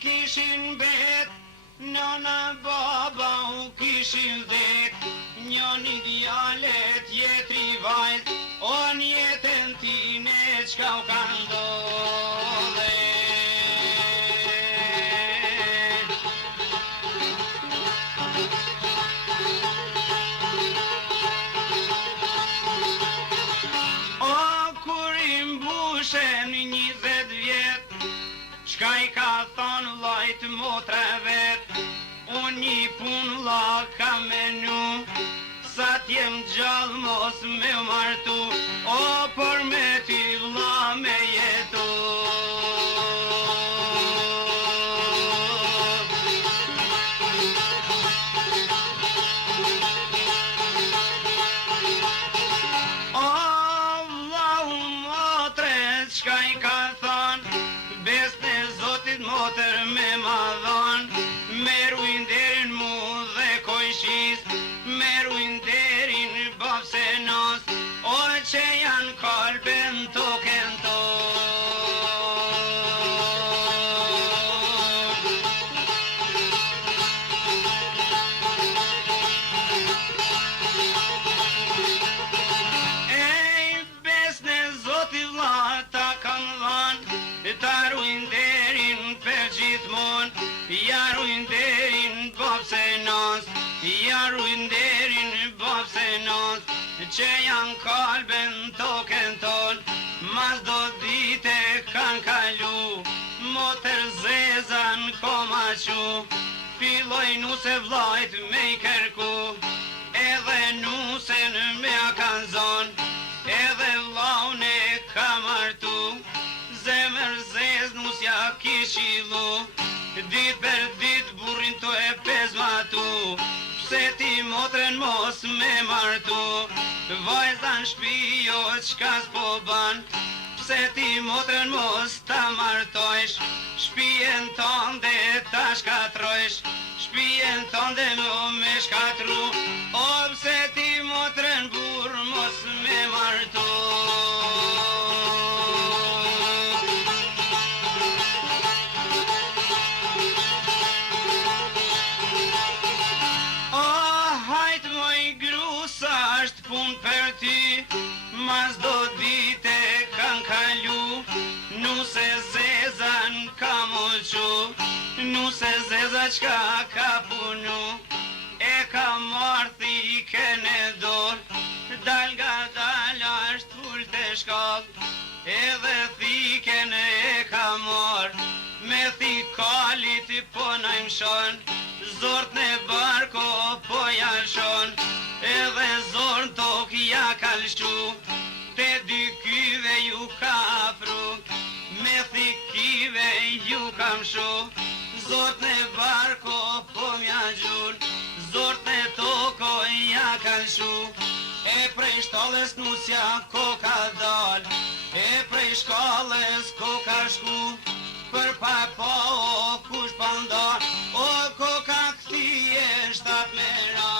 kishin bet, nana baba u kishin dhet, njoni djalet jetri vajt, o njetën tine qka u kanë dole. O kur i mbushen 20 vjet, qka i ka thonë vllajt motra vet, unë një pun vlla ka menu, sa t'jem gjallë mos me martu, o por me ty vlla me jetu. O vllau motre, qka i ka thonë, besne Zotit motër me ma dhonë, meru i nderin mu dhe kojshis, meru i nderin babse nos, o që janë kalben token to. Ej, besne Zotit vlla ta kanë dhanë, ta ruin derin për gjithmon, ja ruin derin babse nos, ja ruin derin babse nos, që janë kalben token ton, mas do dite kanë kalu, motër zezan koma qu, filloj nuse vllajt me i kërku, edhe nusen me a kanë zon, edhe vllaun e ka martu, zemër zez nusja kishilu, dit për dit burrin to e pezmatu, pse ti motren mos me martu, vajzan shpijo qka s'po ban, pse ti motren mos ta martojsh, shpijen tonde ta shkatrojsh, shpijen tonde me shkatru, o pse ti motren bur mos me martu. Ashtë pun për ty, mas do dite kanë kalu, nuse zezan ka moqu, nuse zeza qka ka punu, e ka marthi kene dor, dal ga dal ashtë full të shkall, edhe thiken e ka mar, me thikalit po najmë shon, zort në barko po jalshon, edhe zorën tok ja kalshu, te dy kyve ju ka afru, me thikive ju kam shu, zort në barko po mja gjun, zort në toko ja kalshu, e prej shtalles nusja ko ka dal, e prej shkallës ko ka shku, për pa po o kush pandar, o ko ka këthije shtat mera.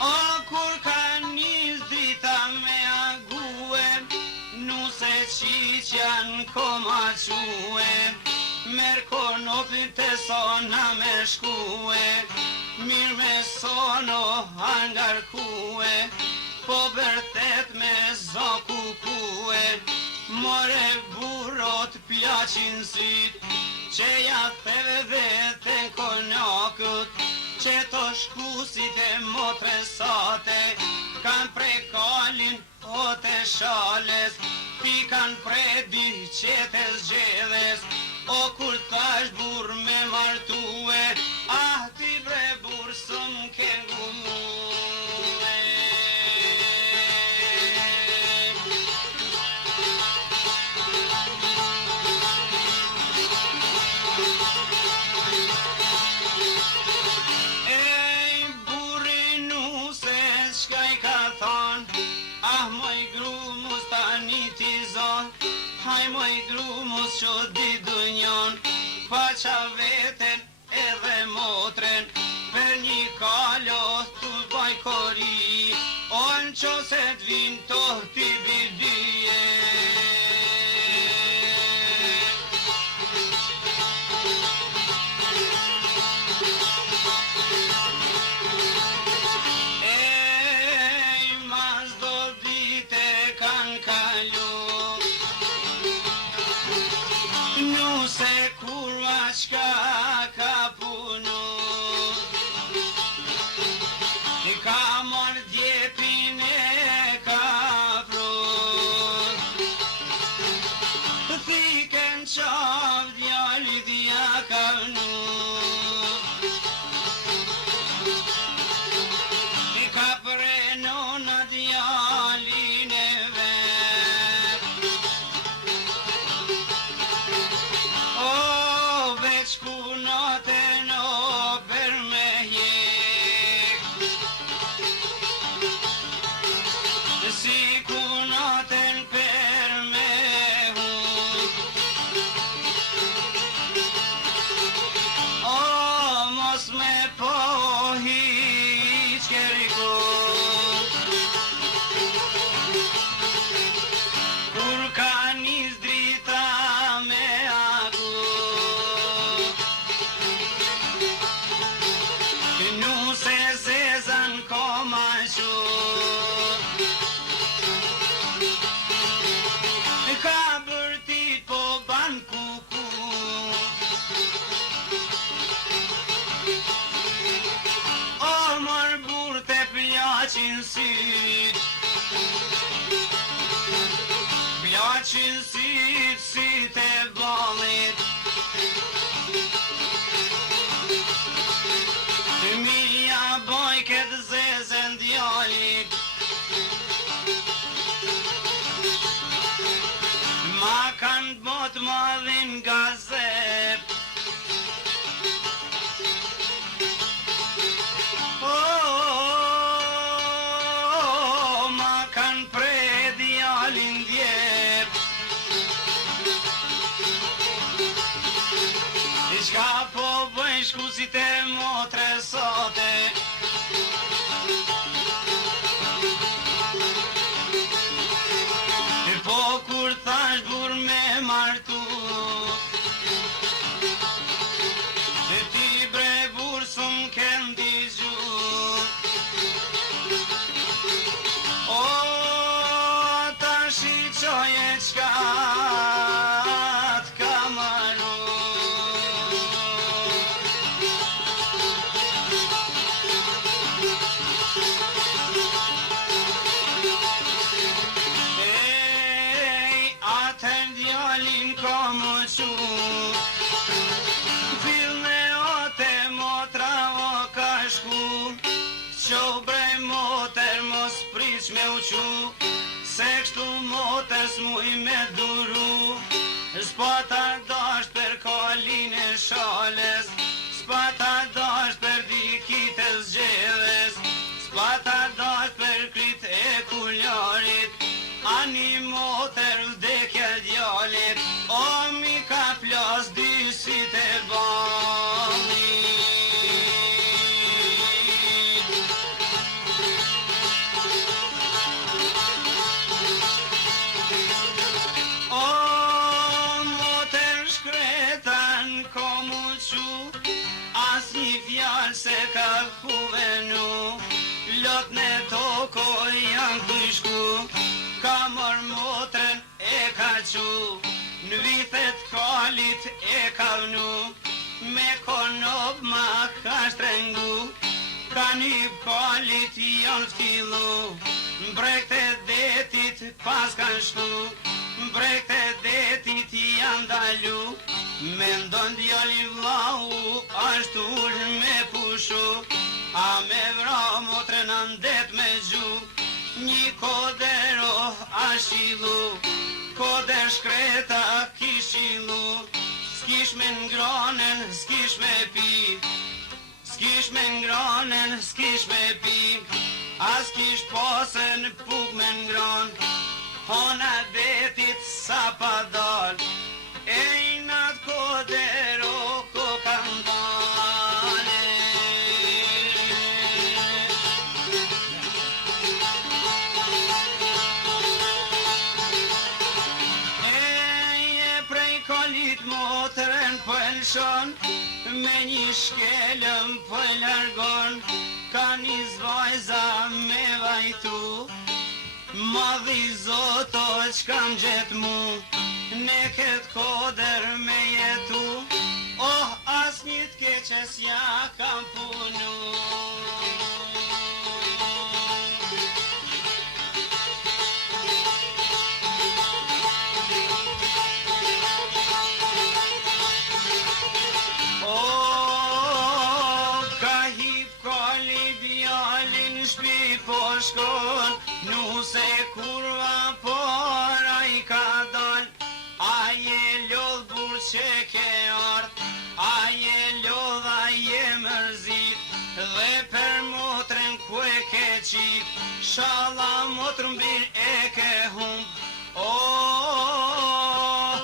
O kur ka nis drita me ague, nuse qiqjan koma que, merë konopin të sona me shkue, mirë me sono hangarkue, po bërtet me zoku kue, more burot pjaqin syt, që ja theve dhe të konjakut, që to shkusit e motre sate, kan prej kalin o të shales, pikan prej dyqetes gjedhes, o kur tash bur me martue, ah ti bre bur sëm ke gumue. Ej burri nuse shka i ka thon, ah moj gru mus tani ti zon, haj moj gru mus që di dunjon, faqa veten edhe motren, për një kalo t'u baj ti bibije. Qka ka punu ka mor djepin e ka prun thiken qav djallit ja ka vnu ka prenon djallin e vet Shkunatën o për me hjek Si kunatën për me huk O mos me pohi qkerikuk Kur ka nis drita me aku Se zezan koma shumë Ka bërtit po ban kuku O mër bur të pjaqin syt Pjaqin syt si të balit Mia boj këtë zezën djallit Ma kanë bot madhin gazep Ma kanë pre djallin djep Qka po bëjnë shkusit e motre sote Po kur thash bur me martu Ti bre bur s'm ken digju O tash I qoje qka t'ka maru Djalin ka më qu Fil me ote motra o ka shku Qo bre moter mos prish me uqu Se kështu moter s'muj me duru S'pata dasht për kalin e shales S'pata dasht për dikit e zgjedhes S'pata dasht për krit e kuljarit Ani moter vdekja djallit O mi ka plas dysit e ballit O moter shkretan ko mu qu As një fjall se ka kuvenu Lot në toko janë të shku Ka mor motren e ka qu Në vitet kalit e ka vnu Me konob ma ka shtrengu Ka një kalit janë ftilu Brekt e detit pas kan shtu Brekt e detit janë dalu Me ndon djali vlau ashtu me pushu A me vra motren andet me gju Një kodero ashilu Koder shkreta kishilu S'kish me ngronen, s'kish me pi S'kish me ngronen, s'kish me pi As kish posen puk me ngron Hona detit sa pa dal E inat kodero ko kandale lëshon, me një shkelëm po e largon, ka një zvajza me vajtu, madhi zoto ç'kam gjet mu, ne ket koder me jetu, oh as një t'keqes ja kam punu. Po shkon, nuse kurva pora I ka dal, a je lodh bur që ke art, a je lodh, a je mërzit, dhe per motrën ku e ke qit, shala motrën bir e ke humb, oh,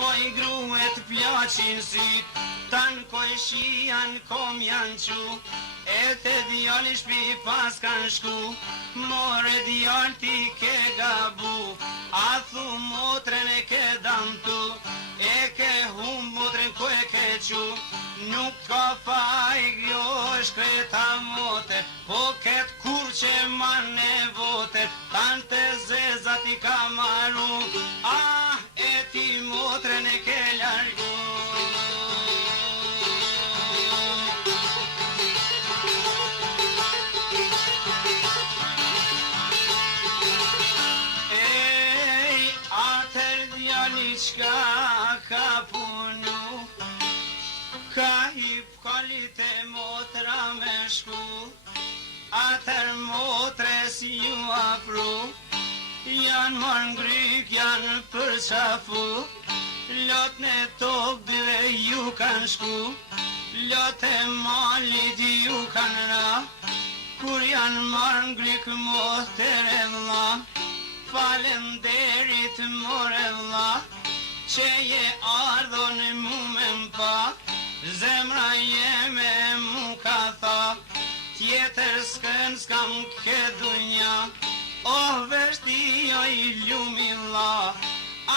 moj gruet plaqin syt, tan koj shian kom janë qu, e te djali shpi pas kan shku, more djal ti ke gabu, a thu motrën e ke damtu, e ke hum motrën ku e ke qu, nuk ka faj kjo është kreta mote, po ket kur që ma nevote, tante zezat I ka maru, ah, e ti motrën e ke largu. Qka ka punu, ka hip kalit e motra me shku, atër motres ju apru, janë marrë ngryk, janë përqafu, lot në tok dhe ju kanë shku, lot e malit ju kanë ra, kur janë marrë ngryk moter e vla, falenderit more vla, që je ardhon mu me mpa, zemra jeme mu ka tha, tjetër s'kën s'kam ke dunja, oh veshti jo I lumilla,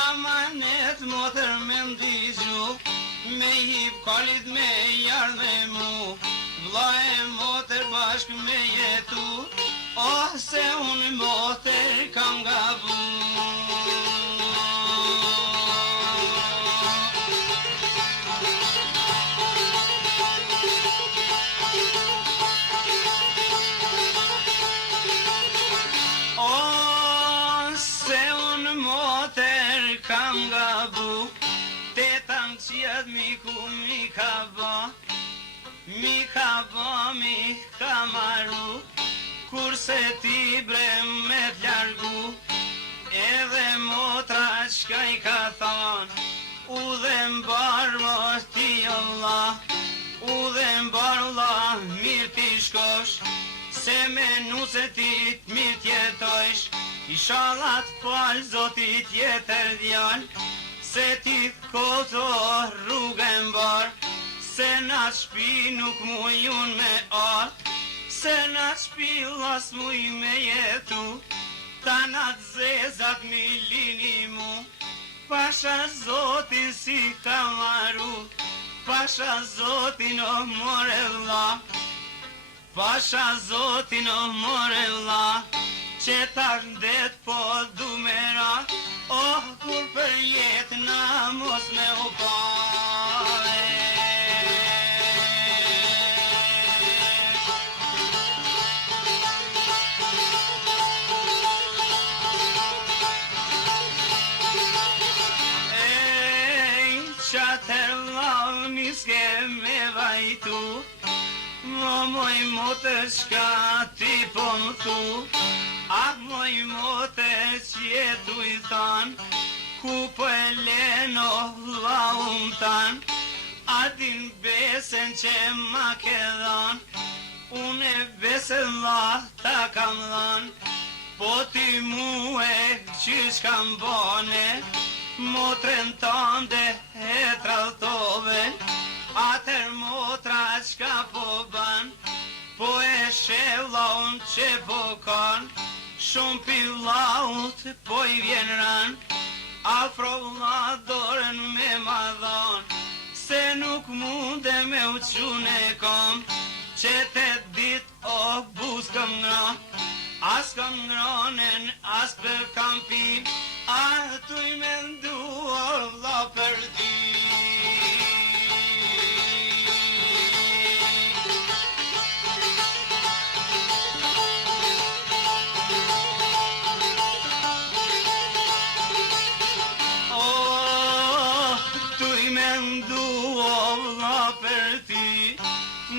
amanet motër me mdigju, me hip kalit me jardh me mu, vla e motër bashk me jetu, oh se unë motër kam gabu. Mi ka ba, mi ka maru, kurse ti bre me t'largu, edhe motra qka I ka than, u dhe mbar mos ti Allah, u dhe mbar Allah mirë ti shkosh, se me nuse ti t'mirë t'jetojsh, Inshallah t'fal zotit jetër djal, se ti koto rrugën bar, se na shpi nuk mujun me art, se na shpi las muj me jetu, ta na t'zezat mi lini mu, pasha zotin si ka maru, pasha zotin o more vla, pasha zotin o more vla, që ta ndet po du me ra, oh, kur për jetë na mos me u pare. Ej, qatër vlau niske me vajtu, moj motë shka ti po më thu, ah moj motë qjetu I than, ku po e leno vllaum tan, a din besen që ma ke dhan, une besen vlla ta kam dhan, po ti mu e qysh kam bane, motrën tande e tradhtove, atër motra qka po ban, po e shevllaun që po kan, shumë pillaut po I vjen ran, afro vlla dorën me ma dhan, se nuk munde me u qune kom, që të dit o bus këm ngra, as këm ngronen, as për kam pi, a tu i me nduar vla për ti.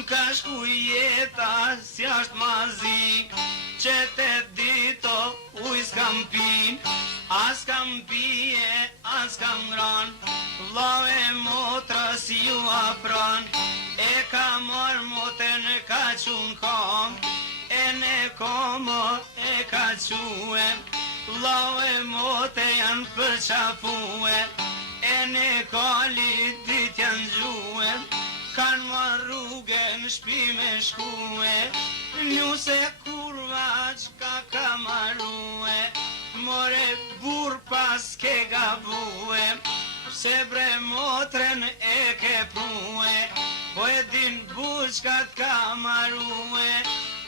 Ka shku jeta si ashtë mazi, që të dito uj s'kam pi, as kam pije, as kam ngran, vlau e motra si ju apran, e ka marrë motën ka qun kam, e ne komo e ka que, vlau e mote janë përqafue, e ne kali dit janë gjue, kanë ma rrugë në shpi me shkue, njuse kurva qka ka marrue, more bur pas ke gabue, se bre motren e ke prue, po e din bur qka t'ka marrue,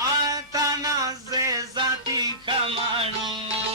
a ta na zezati ka marrue.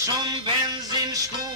Shumë benzin shku